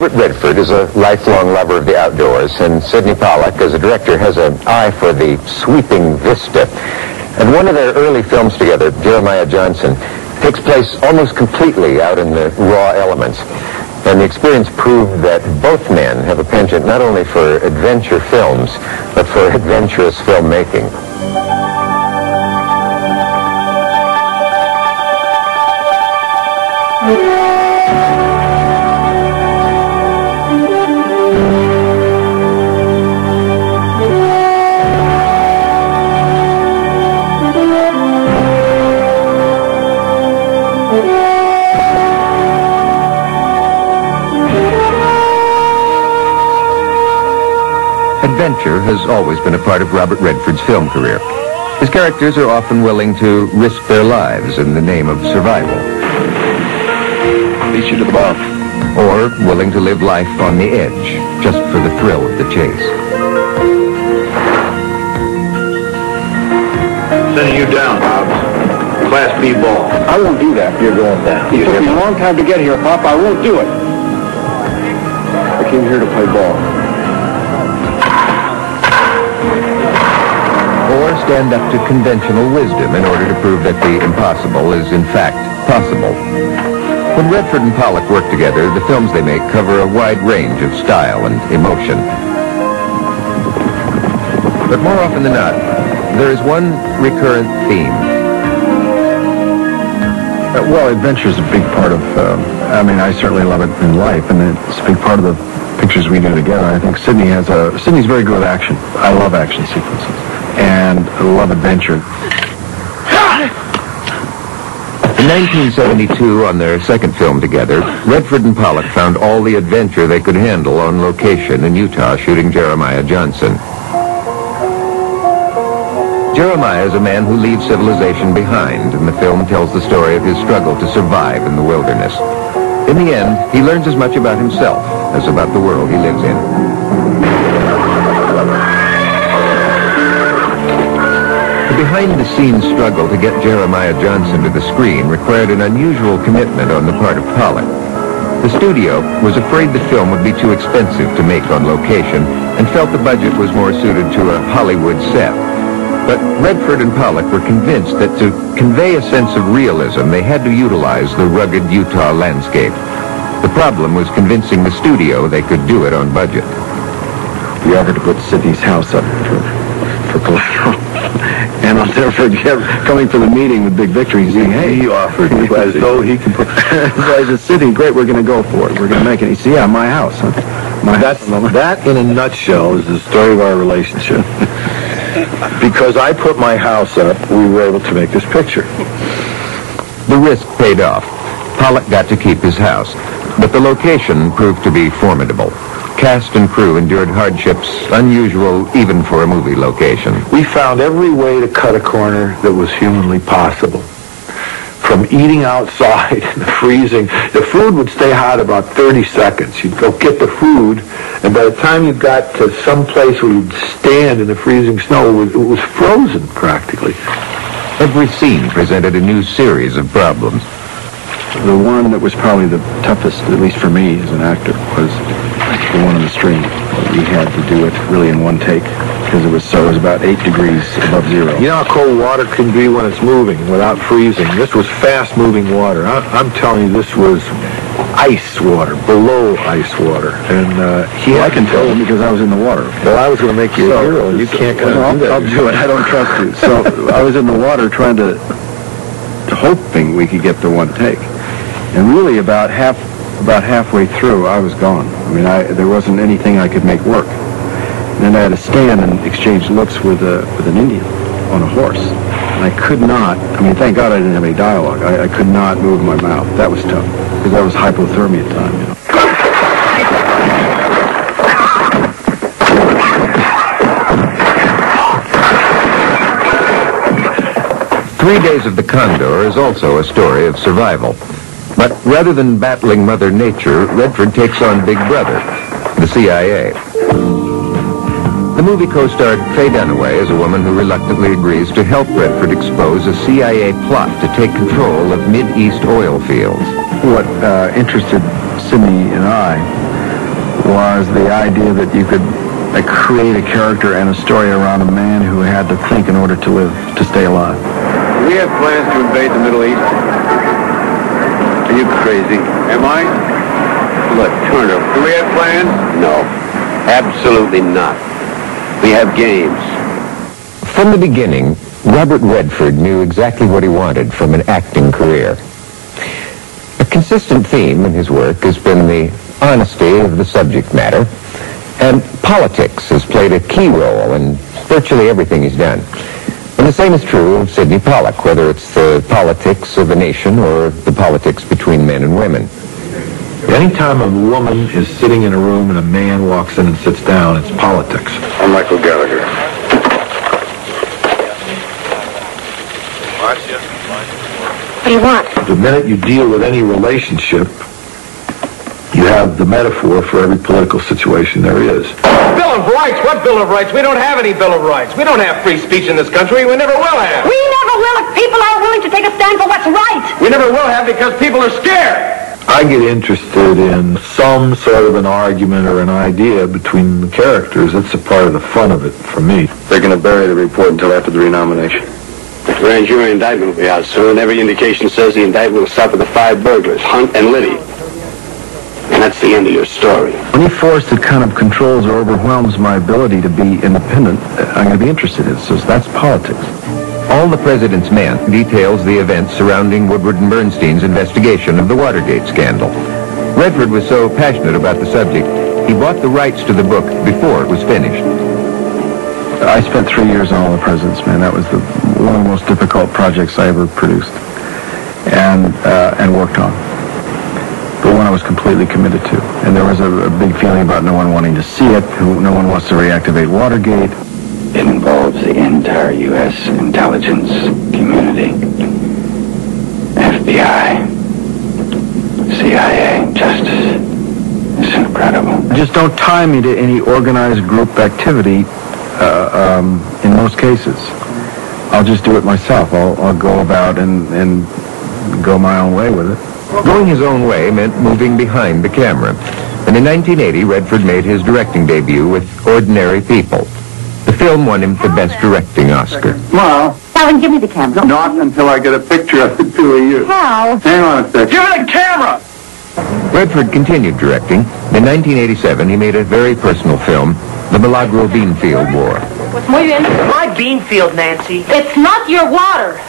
Redford is a lifelong lover of the outdoors, and Sidney Pollack, as a director, has an eye for the sweeping vista. And one of their early films together, Jeremiah Johnson, takes place almost completely out in the raw elements. And the experience proved that both men have a penchant not only for adventure films, but for adventurous filmmaking. Adventure has always been a part of Robert Redford's film career. His characters are often willing to risk their lives in the name of survival. Beat you to the bone. Or willing to live life on the edge, just for the thrill of the chase. Sending you down, Bob. Class B ball. I won't do that. You're going down. It took me a long time to get here, Pop. I won't do it. I came here to play ball. Or stand up to conventional wisdom in order to prove that the impossible is in fact possible. When Redford and Pollack work together, the films they make cover a wide range of style and emotion. But more often than not, there is one recurrent theme. Well, adventure is a big part of, I certainly love it in life, and it's a big part of the pictures we do together. I think Sidney's very good at action. I love action sequences. And I love adventure. In 1972, on their second film together, Redford and Pollack found all the adventure they could handle on location in Utah shooting Jeremiah Johnson. Jeremiah is a man who leaves civilization behind, and the film tells the story of his struggle to survive in the wilderness. In the end, he learns as much about himself as about the world he lives in. The behind-the-scenes struggle to get Jeremiah Johnson to the screen required an unusual commitment on the part of Pollack. The studio was afraid the film would be too expensive to make on location and felt the budget was more suited to a Hollywood set. But Redford and Pollack were convinced that to convey a sense of realism, they had to utilize the rugged Utah landscape. The problem was convincing the studio they could do it on budget. We offered to put Sidney's house up for collateral. And I'll never forget coming for the meeting with Big Victory saying, hey, he offered as though he could put... So I said, Sidney, great, we're going to go for it. We're going to make it. He said, yeah, my house. Huh? That, in a nutshell, is the story of our relationship. Because I put my house up, we were able to make this picture. The risk paid off. Pollack got to keep his house, but the location proved to be formidable. Cast and crew endured hardships unusual even for a movie location. We found every way to cut a corner that was humanly possible. From eating outside in the freezing, the food would stay hot about 30 seconds. You'd go get the food, and by the time you got to some place where you'd stand in the freezing snow, it was frozen practically. Every scene presented a new series of problems. The one that was probably the toughest, at least for me as an actor, was the one on the stream. We had to do it really in one take because it was about 8 degrees above zero. You know how cold water can be when it's moving without freezing? This was fast-moving water. I'm telling you, this was ice water, below ice water. And I can tell him because I was in the water. Well, I was going to make you a hero, and you can't come and do that. I'll do it. I don't trust you. So I was in the water hoping we could get the one take. And really about halfway through, I was gone. There wasn't anything I could make work. And then I had to stand and exchange looks with an Indian on a horse. And I could not, thank God I didn't have any dialogue. I could not move my mouth. That was tough, because that was hypothermia time, 3 Days of the Condor is also a story of survival. But rather than battling Mother Nature, Redford takes on Big Brother, the CIA. The movie co-starred Faye Dunaway as a woman who reluctantly agrees to help Redford expose a CIA plot to take control of Mid-East oil fields. What interested Sidney and I was the idea that you could create a character and a story around a man who had to think in order to live, to stay alive. We have plans to invade the Middle East. Are you crazy? Am I? Look, Turner. Do we have plans? No, absolutely not. We have games. From the beginning, Robert Redford knew exactly what he wanted from an acting career. A consistent theme in his work has been the honesty of the subject matter, and politics has played a key role in virtually everything he's done. And the same is true of Sidney Pollack, whether it's the politics of a nation or the politics between men and women. Anytime a woman is sitting in a room and a man walks in and sits down, it's politics. I'm Michael Gallagher. What do you want? The minute you deal with any relationship, you have the metaphor for every political situation there is. Bill of Rights? What Bill of Rights? We don't have any Bill of Rights. We don't have free speech in this country. We never will have. We never will if people aren't willing to take a stand for what's right. We never will have because people are scared. I get interested in some sort of an argument or an idea between the characters. It's a part of the fun of it for me. They're going to bury the report until after the renomination. The grand jury indictment will be out soon. Every indication says the indictment will stop with the 5 burglars, Hunt and Liddy. And that's the end of your story. Any force that kind of controls or overwhelms my ability to be independent, I'm going to be interested in. So that's politics. All the President's Men details the events surrounding Woodward and Bernstein's investigation of the Watergate scandal. Redford was so passionate about the subject, he bought the rights to the book before it was finished. I spent 3 years on All the President's Men. That was one of the most difficult projects I ever produced and worked on. But one I was completely committed to. And there was a big feeling about no one wanting to see it, no one wants to reactivate Watergate. It involves the entire U.S. intelligence community. FBI, CIA, justice. It's incredible. Just don't tie me to any organized group activity in most cases. I'll just do it myself. I'll go about and go my own way with it. Going his own way meant moving behind the camera. And in 1980, Redford made his directing debut with Ordinary People. The film won him the Best Directing Oscar. Well, Alan, give me the camera. not until I get a picture of the two of you. Hal. Hang on a second. Give me the camera! Redford continued directing. In 1987, he made a very personal film, The Milagro Beanfield War. Muy bien. My bean field, Nancy. It's not your water.